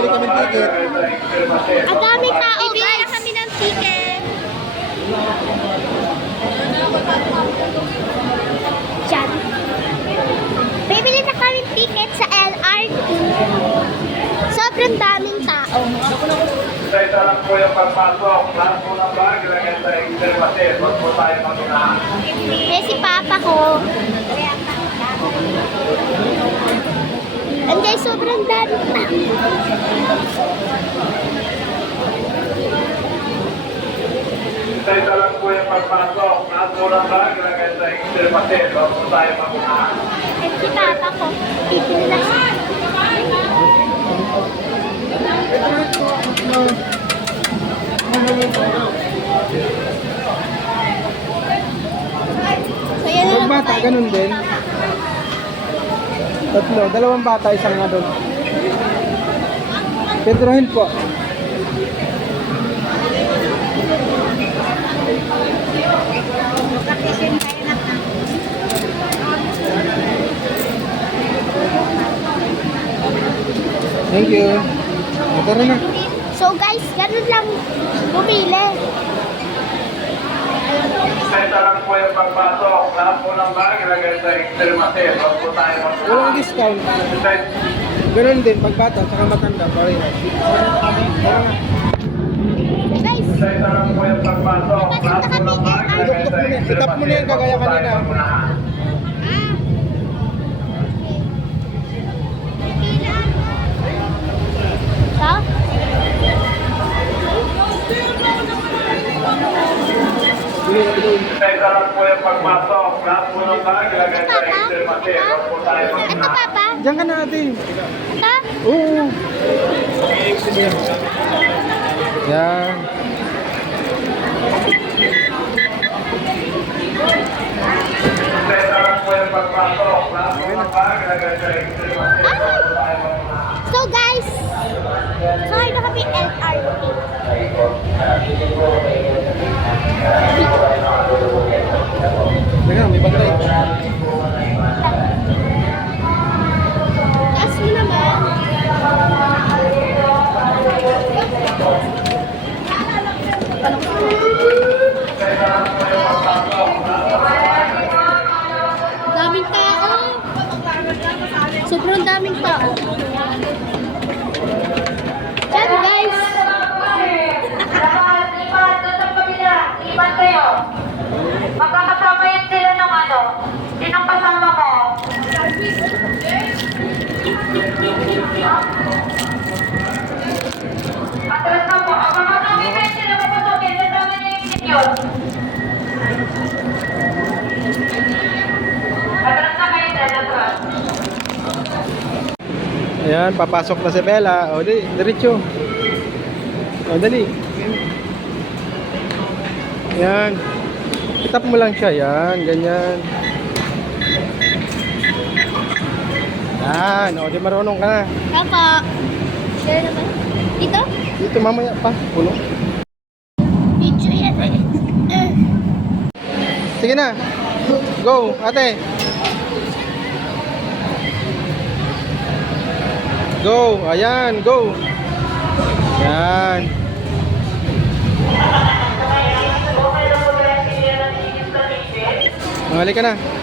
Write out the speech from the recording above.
bibili kami ng ticket. Ang daming tao, bibili na kami ng ticket. Diyan. Bibili na kami ng ticket sa LRT. Sobrang daming tao. Sa isa lang po yung pagpasok. Lahat po ng bag, ilagay sa extremasin. Huwag po tayo magunahan. Eh, si Papa ko. Andiyan, sobrang daming tao. Sa isa lang po yung pagpasok. Lahat po ng bag, ilagay sa extremasin. Huwag po tayo magunahan. Eh, si Papa ko. Bibili na siya. So, yan na Yung lang bata, tayo. ganun din. Tatlo, dalawang bata, isang adult. Pedrohin po. Thank you. Tara na. So guys, ganun lang bumili. Sa isa lang po yung pagpasok. Lahat po ng bag, ilagay sa extremasin. Huwag po tayo magunahan. Walang discount. Ganun din, pag bata, tsaka matanda, parehas. Tara na. Guys, Sa isa lang po yung pagpasok. Lahat po ng bag, ilagay sa Itap mo na yung kagaya Huwag po tayo kanina. magunahan. so, Sa isa lang po yung pagpasok. Lahat po ng bag, ilagay sa extremasin. Huwag po tayo ito magunahan. Papa, Diyan ka natin. ito. Oo. Yan. Sa isa lang po yung pagpasok. Lahat po ng bag, ilagay sa extremasin. Huwag po tayo magunahan. So guys, sakay na kami LRT. Teka, may bantay. Taas mo naman. Daming tao. Sobrang daming tao. Yan guys. Lipat doon sa kabila. Lipat kayo. Magkakasama yan sila ng ano. Sinong kasama mo? Atras na po. Ang papasukin kayo sila papasukin. Kasama niya yung senior. Atras na kayo sila. Atras. Ayan, papasok na si Bella. O, di, diretso. O, dali. Ayan. Itap mo lang siya. Yan, ganyan. Yan. O, di marunong ka na. Papa. Share naman. Dito? Dito mamaya pa. Puno. Video yan eh. Sige na. Go, ate. Go. Ayan, go. Yan. Mali ka na.